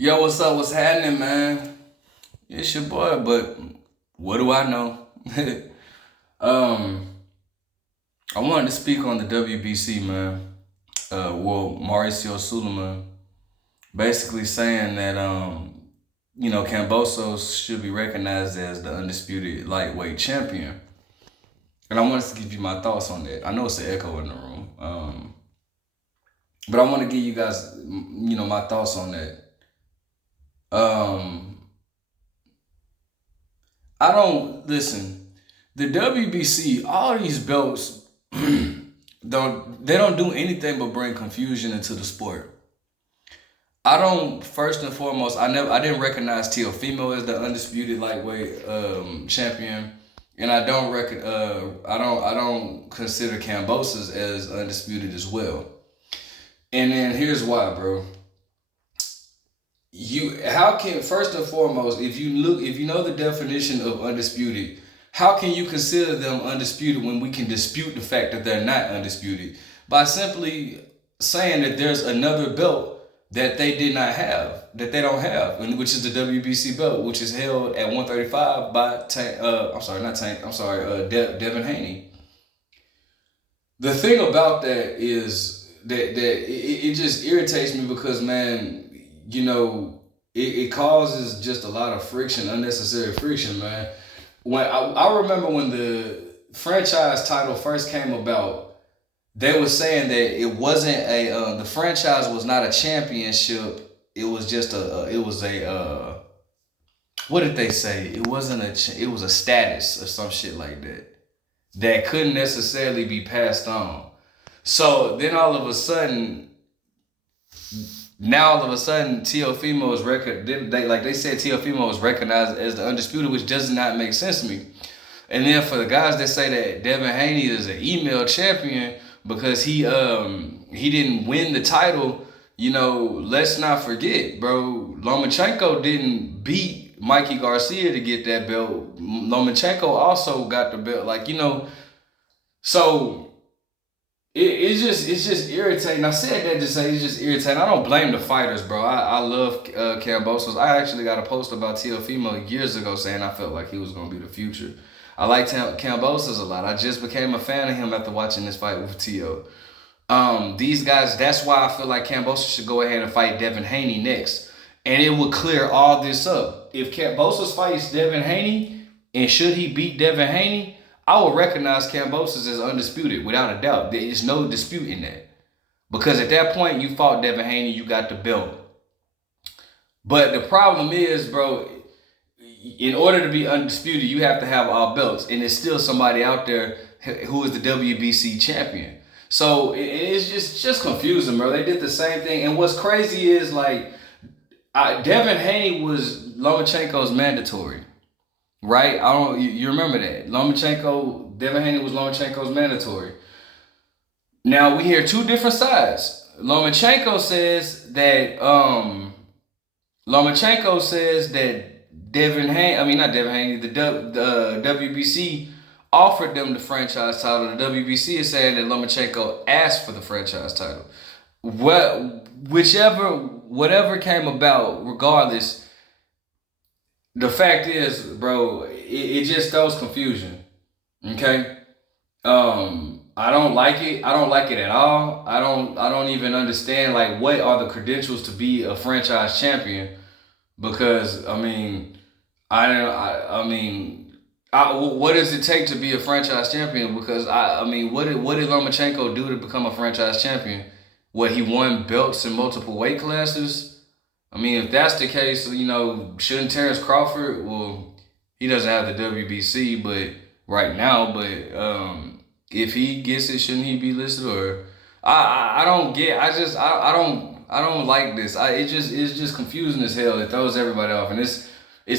Yo, what's up? What's happening, man? It's your boy, but what do I know? um, I wanted to speak on the WBC, man. Mauricio Suleiman basically saying that Kambosos should be recognized as the undisputed lightweight champion. And I wanted to give you my thoughts on that. I know it's an echo in the room, but I want to give you guys, my thoughts on that. Um, I don't listen. The WBC, all these belts, don't do anything but bring confusion into the sport. I don't. First and foremost, I didn't recognize Teofimo as the undisputed lightweight champion, and I don't consider Kambosos as undisputed as well. And then here's why, bro. How can, first and foremost, if you know the definition of undisputed, how can you consider them undisputed when we can dispute the fact that they're not undisputed by simply saying that there's another belt that they did not have, that they don't have, and which is the WBC belt, which is held at 135 by Devin Haney. The thing about that is that it just irritates me because, man, it causes just a lot of friction, unnecessary friction, man. When I remember when the franchise title first came about, they were saying that it wasn't the franchise was not a championship. It was just what did they say? It wasn't it was a status or some shit like that couldn't necessarily be passed on. So then all of a sudden, Teofimo is they said Teofimo was recognized as the undisputed, which does not make sense to me. And then for the guys that say that Devin Haney is an email champion because he didn't win the title, let's not forget, bro, Lomachenko didn't beat Mikey Garcia to get that belt. Lomachenko also got the belt, so it's just irritating. I said that to say it's just irritating. I don't blame the fighters, bro. I love Kambosos. I actually got a post about Teofimo years ago saying I felt like he was gonna be the future. I like Kambosos a lot. I just became a fan of him after watching this fight with Teo. These guys. That's why I feel like Kambosos should go ahead and fight Devin Haney next, and it would clear all this up. If Kambosos fights Devin Haney, and should he beat Devin Haney, I will recognize Kambosos as undisputed without a doubt. There is no dispute in that. Because at that point, you fought Devin Haney, you got the belt. But the problem is, bro, in order to be undisputed, you have to have all belts. And there's still somebody out there who is the WBC champion. So it's just confusing, bro. They did the same thing. And what's crazy is, Devin Haney was Lomachenko's mandatory. Right? You remember that. Devin Haney was Lomachenko's mandatory. Now we hear two different sides. Lomachenko says that Devin Haney, not Devin Haney, the WBC offered them the franchise title. The WBC is saying that Lomachenko asked for the franchise title. Whatever came about, regardless, the fact is, bro, it just throws confusion. Okay? I don't like it. I don't like it at all. I don't even understand what are the credentials to be a franchise champion, because what does it take to be a franchise champion? Because what did Lomachenko do to become a franchise champion? He won belts in multiple weight classes? If that's the case, shouldn't Terrence Crawford? Well, he doesn't have the WBC, but right now, if he gets it, shouldn't he be listed? Or I don't get. I don't like this. It's just confusing as hell. It throws everybody off, and it's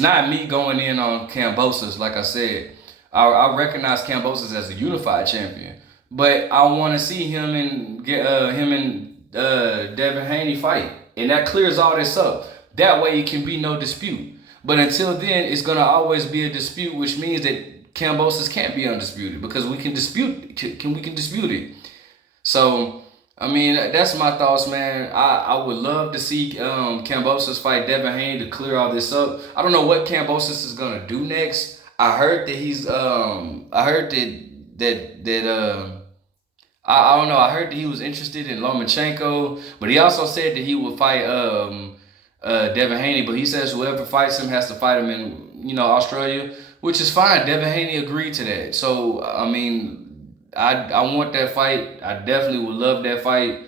not me going in on Kambosos. Like I said, I recognize Kambosos as a unified champion, but I want to see him and Devin Haney fight. And that clears all this up. That way it can be no dispute. But until then, it's going to always be a dispute, which means that Kambosos can't be undisputed because we can dispute it. So I mean, that's my thoughts, man. I would love to see Kambosos fight Devin Haney to clear all this up. I don't know what Kambosos is gonna do next. I heard that I heard I don't know. I heard that he was interested in Lomachenko, but he also said that he would fight Devin Haney. But he says whoever fights him has to fight him in Australia, which is fine. Devin Haney agreed to that. So I mean, I want that fight. I definitely would love that fight.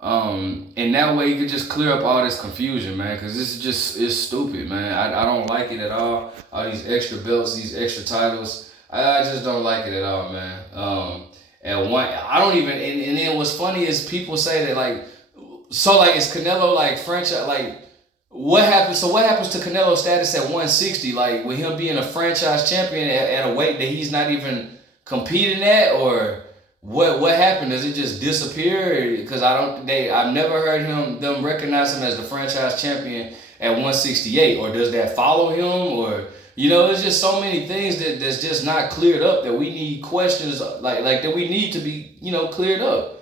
And that way you could just clear up all this confusion, man. Cause this is just it's stupid, man. I don't like it at all. All these extra belts, these extra titles. I just don't like it at all, man. And one, I don't even. And then what's funny is people say that like, so like is Canelo like franchise like. What happens? So what happens to Canelo's status at 160? Like with him being a franchise champion at a weight that he's not even competing at, or what happened? Does it just disappear? Because I've never heard them recognize him as the franchise champion at 168, or does that follow him? Or there's just so many things that's just not cleared up that we need questions like that we need to be cleared up.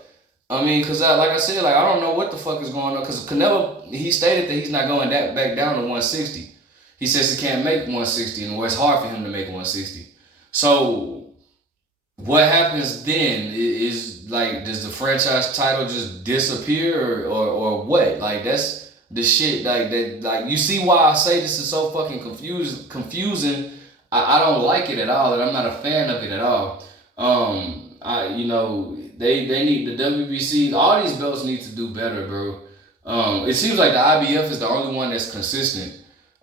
I mean, cause like I said, like I don't know what the fuck is going on. Cause Canelo, he stated that he's not going back down to 160. He says he can't make 160, and it's hard for him to make 160. So what happens then is like, does the franchise title just disappear or what? Like that's the shit like that. Like you see why I say this is so fucking confusing. I don't like it at all, and I'm not a fan of it at all. They need the WBC. All these belts need to do better, bro. It seems like the IBF is the only one that's consistent.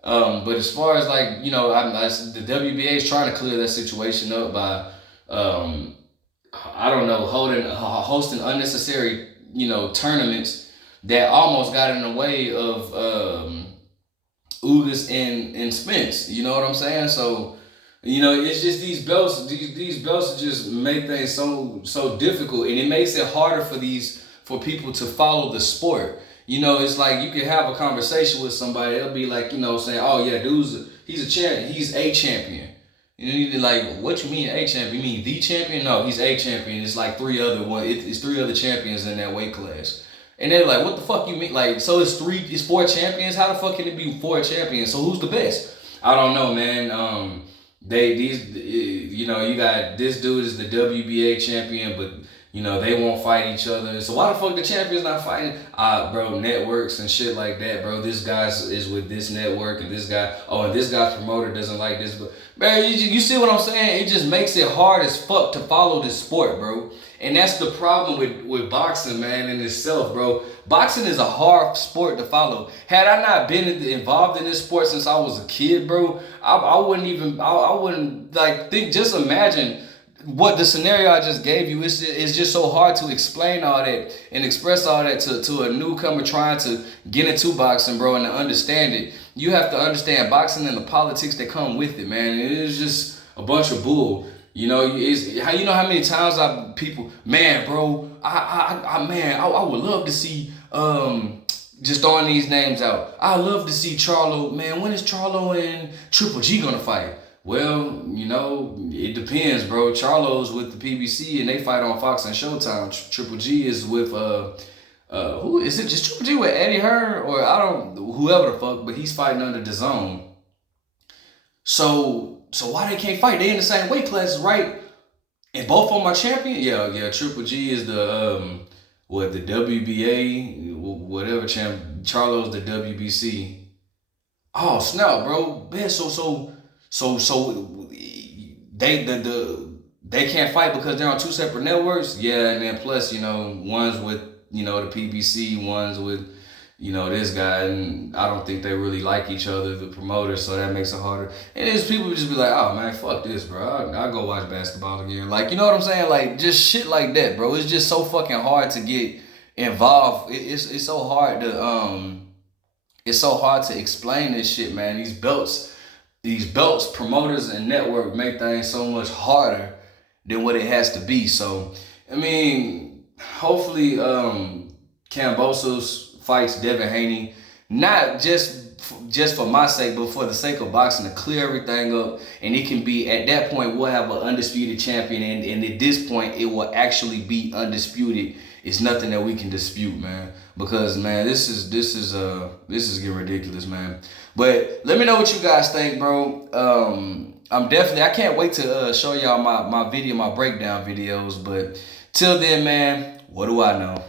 But as far as like the WBA is trying to clear that situation up by I don't know, hosting unnecessary tournaments that almost got in the way of Ugas and Spence. You know what I'm saying? So. It's just these belts. These belts just make things so difficult, and it makes it harder for people to follow the sport. It's like you can have a conversation with somebody. They'll be like, saying, "Oh yeah, he's a champion. He's a champion." You're like, "What you mean a champion? You mean the champion?" No, he's a champion. It's like it's three other champions in that weight class. And they're like, "What the fuck you mean? Like, so it's four champions? How the fuck can it be four champions? So who's the best?" I don't know, man. You got this dude is the WBA champion, but they won't fight each other. So why the fuck the champion's not fighting? Bro, networks and shit like that, bro. This guy is with this network, and this guy's promoter doesn't like this. But man, you see what I'm saying? It just makes it hard as fuck to follow this sport, bro. And that's the problem with boxing, man, in itself, bro. Boxing is a hard sport to follow. Had I not been involved in this sport since I was a kid, bro, I wouldn't like think. Just imagine what the scenario I just gave you. It's just so hard to explain all that and express all that to a newcomer trying to get into boxing, bro, and to understand it. You have to understand boxing and the politics that come with it, man. It is just a bunch of bull. How many times man, bro, I would love to see just throwing these names out. I love to see Charlo, man. When is Charlo and Triple G gonna fight? Well, it depends, bro. Charlo's with the PBC and they fight on Fox and Showtime. Triple G is with who is it? Just Triple G with Eddie Hearn or whoever the fuck, but he's fighting under the zone. So why they can't fight? They in the same weight classes, right? And both of them are champion? Yeah. Triple G is the the WBA, whatever champ. Charlo's the WBC. Oh snap, bro. Man, so they can't fight because they're on two separate networks? Yeah, and then plus, one's with, the PBC, one's with this guy, and I don't think they really like each other, the promoters, so that makes it harder. And there's people who just be like, "Oh man, fuck this, bro. I'll go watch basketball again." Like, you know what I'm saying? Like, just shit like that, bro. It's just so fucking hard to get involved. It's so hard to explain this shit, man. These belts, promoters and network make things so much harder than what it has to be. So, I mean, hopefully, Kambosos fights Devin Haney, not just for my sake, but for the sake of boxing, to clear everything up. And it can be, at that point, we'll have an undisputed champion. And at this point, it will actually be undisputed it's nothing that we can dispute, man. Because man, this is getting ridiculous, man. But let me know what you guys think, bro. I can't wait to show y'all my breakdown videos. But till then, man, what do I know?